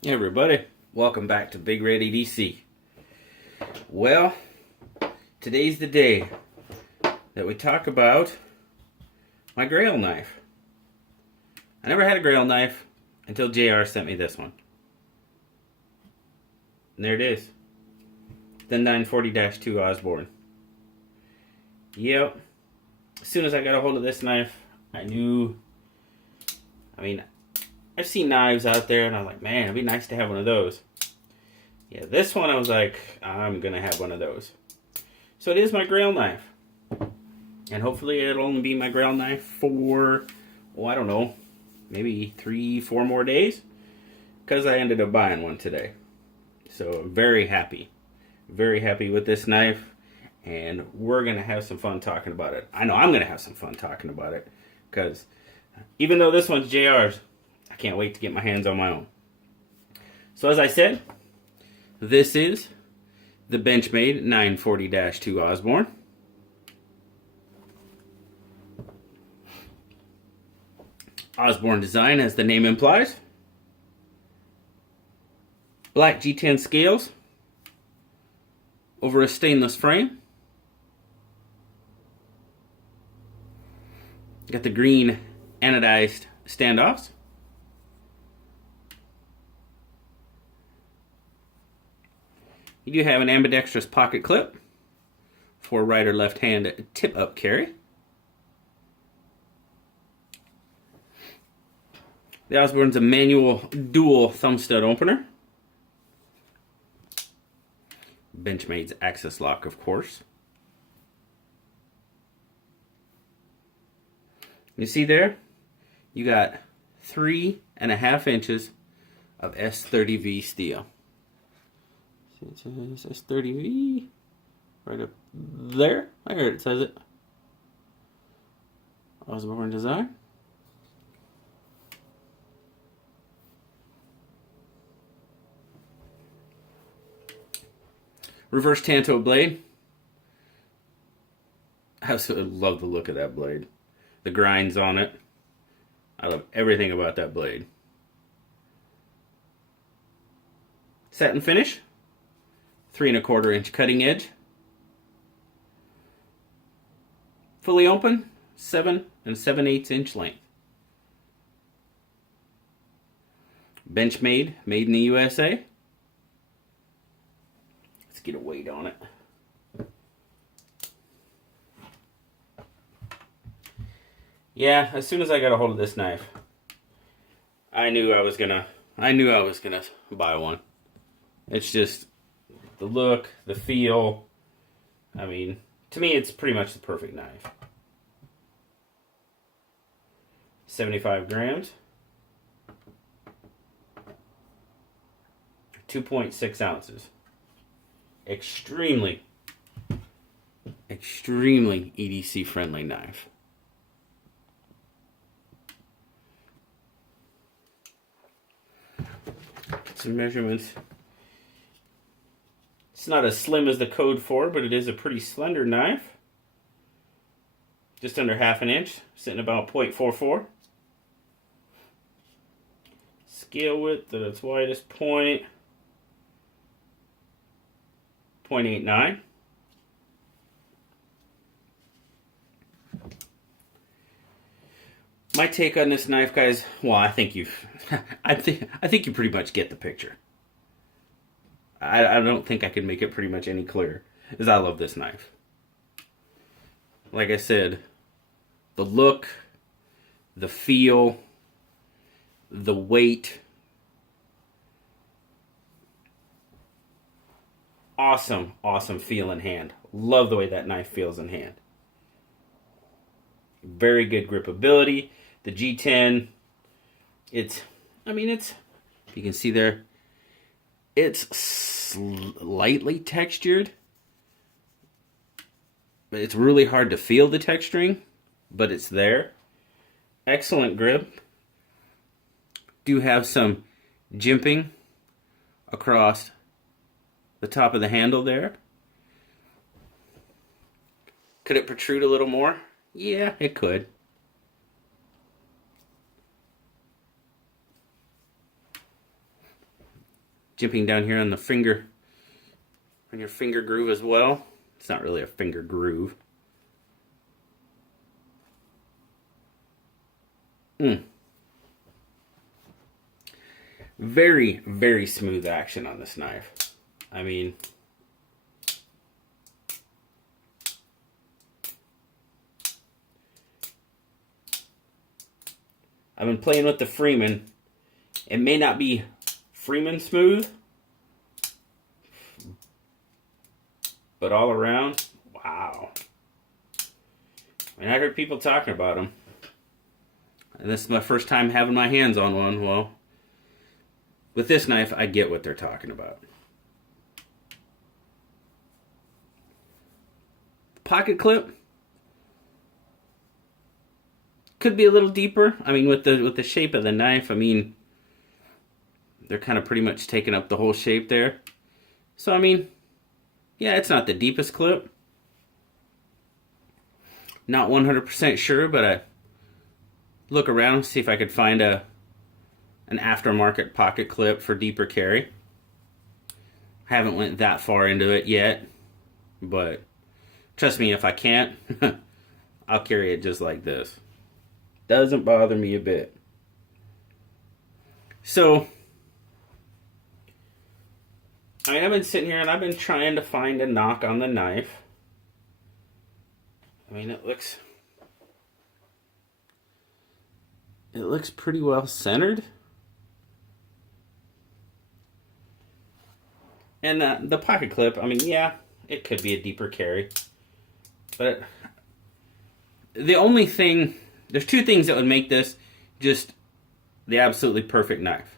Hey everybody, welcome back to Big Red EDC. Well, today's the day that we talk about my grail knife. I never had a grail knife until JR sent me this one. And there it is. The 940-2 Osborne. Yep. As soon as I got a hold of this knife, I knew, I've seen knives out there and I'm like, man, it'd be nice to have one of those. Yeah, this one I was like, I'm going to have one of those. So it is my grail knife. And hopefully it'll only be my grail knife for, I don't know, maybe 3-4 more days. Because I ended up buying one today. So I'm very happy. Very happy with this knife. And we're going to have some fun talking about it. I know I'm going to have some fun talking about it. Because even though this one's JR's, I can't wait to get my hands on my own. So as I said, this is the Benchmade 940-2 Osborne. Osborne design, as the name implies. Black G10 scales over a stainless frame. Got the green anodized standoffs. You do have an ambidextrous pocket clip for right or left hand tip-up carry. The Osborne's a manual dual thumb stud opener. Benchmade's access lock, of course. You see there? You got 3.5 inches of S30V steel. It says S30V right up there. There it says it. Osborne design. Reverse Tanto blade. I absolutely love the look of that blade. The grinds on it. I love everything about that blade. Satin finish. 3.25 inch cutting edge. Fully open, 7 7/8 inch length. Benchmade, made in the USA. Let's get a weight on it. Yeah, as soon as I got a hold of this knife, I knew I was gonna buy one. It's just the look, the feel. I mean, to me, it's pretty much the perfect knife. 75 grams. 2.6 ounces. Extremely EDC friendly knife. Some measurements. It's not as slim as the Code 4, but it is a pretty slender knife. Just under 1/2 inch, sitting about 0.44. Scale width at its widest point, 0.89. My take on this knife, guys, well, I think you pretty much get the picture. I don't think I could make it pretty much any clearer, as I love this knife. Like I said, the look, the feel, the weight. Awesome feel in hand. Love the way that knife feels in hand. Very good gripability. The G10, if you can see there, it's slightly textured. But it's really hard to feel the texturing, but it's there. Excellent grip. Do have some jimping across the top of the handle there. Could it protrude a little more? Yeah, it could. Jimping down here on the finger, on your finger groove as well. It's not really a finger groove. Very, very smooth action on this knife. I mean, I've been playing with the Freeman. It may not be Freeman smooth, but all around, wow. And I heard people talking about them. And this is my first time having my hands on one. Well, with this knife, I get what they're talking about. Pocket clip could be a little deeper. I mean, with the shape of the knife, I mean, they're kind of pretty much taking up the whole shape there. So, I mean, yeah, it's not the deepest clip. Not 100% sure, but I look around, see if I could find an aftermarket pocket clip for deeper carry. I haven't went that far into it yet, but trust me, if I can't, I'll carry it just like this. Doesn't bother me a bit. So, I have been sitting here and I've been trying to find a knock on the knife. I mean, it looks pretty well centered. And the pocket clip, I mean, yeah, it could be a deeper carry. But the only thing, there's two things that would make this just the absolutely perfect knife.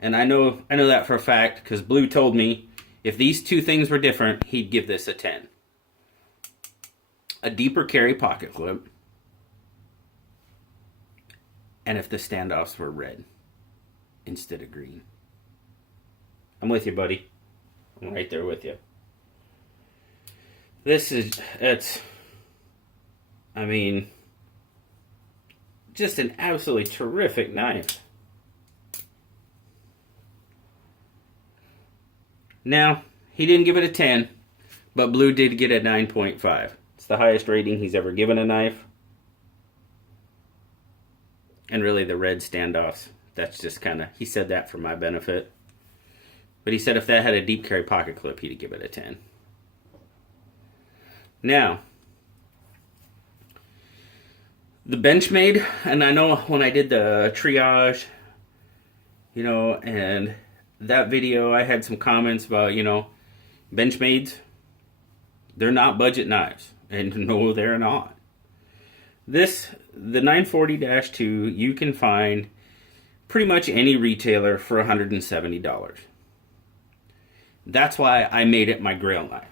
And I know that for a fact because Blue told me if these two things were different, he'd give this a 10. A deeper carry pocket clip, and if the standoffs were red instead of green. I'm with you, buddy. I'm right there with you. I mean, just an absolutely terrific knife. Now, he didn't give it a 10, but Blue did get a 9.5. It's the highest rating he's ever given a knife. And really the red standoffs, that's just kind of, he said that for my benefit. But he said if that had a deep carry pocket clip, he'd give it a 10. Now, the Benchmade, and I know when I did the triage, and that video, I had some comments about, Benchmades, they're not budget knives. And no, they're not. The 940-2, you can find pretty much any retailer for $170. That's why I made it my Grail knife.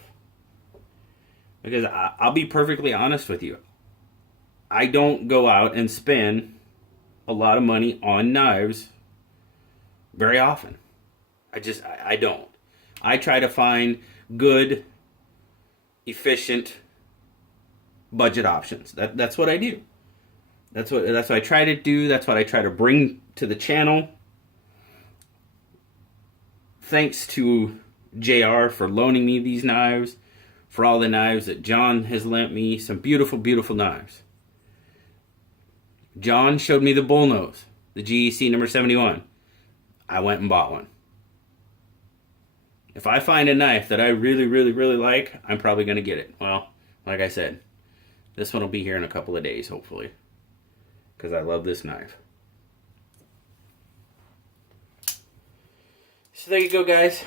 Because I'll be perfectly honest with you. I don't go out and spend a lot of money on knives very often. I don't. I try to find good, efficient budget options. That's what I do. That's what I try to do. That's what I try to bring to the channel. Thanks to JR for loaning me these knives, for all the knives that John has lent me. Some beautiful, beautiful knives. John showed me the bullnose, the GEC number 71. I went and bought one. If I find a knife that I really, really, really like, I'm probably going to get it. Well, like I said, this one will be here in a couple of days, hopefully. Because I love this knife. So there you go, guys.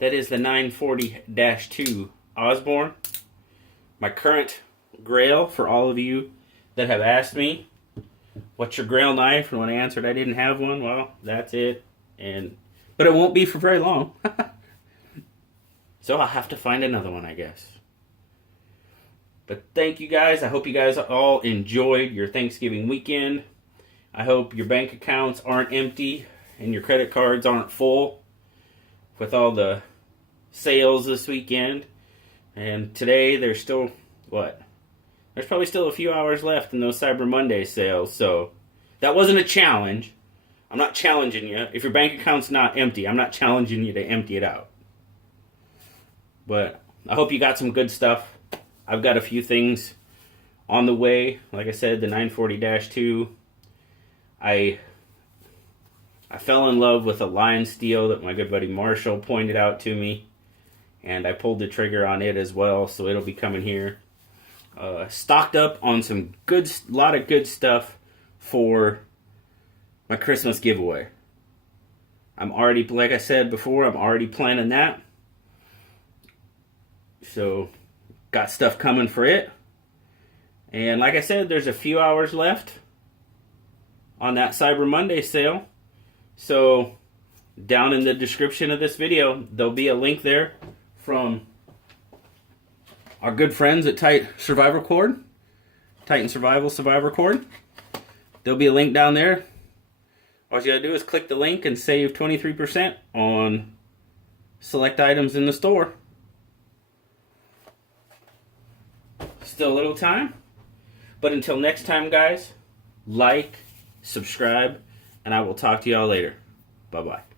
That is the 940-2 Osborne. My current Grail, for all of you that have asked me, what's your Grail knife? And when I answered I didn't have one, well, that's it. But it won't be for very long. So I'll have to find another one, I guess. But thank you guys. I hope you guys all enjoyed your Thanksgiving weekend. I hope your bank accounts aren't empty and your credit cards aren't full with all the sales this weekend. And today there's still, there's probably still a few hours left in those Cyber Monday sales. So that wasn't a challenge, I'm not challenging you. If your bank account's not empty, I'm not challenging you to empty it out. But I hope you got some good stuff. I've got a few things on the way. Like I said, the 940-2. I fell in love with a lion steel that my good buddy Marshall pointed out to me. And I pulled the trigger on it as well, so it'll be coming here. Stocked up on some lot of good stuff for my Christmas giveaway. I'm already, like I said before, I'm already planning that. So, got stuff coming for it. And like I said, there's a few hours left on that Cyber Monday sale. So, down in the description of this video, there'll be a link there from our good friends at Titan Survivor Cord. Titan Survivor Cord. There'll be a link down there. All you gotta do is click the link and save 23% on select items in the store. Still a little time. But until next time, guys, like, subscribe, and I will talk to y'all later. Bye-bye.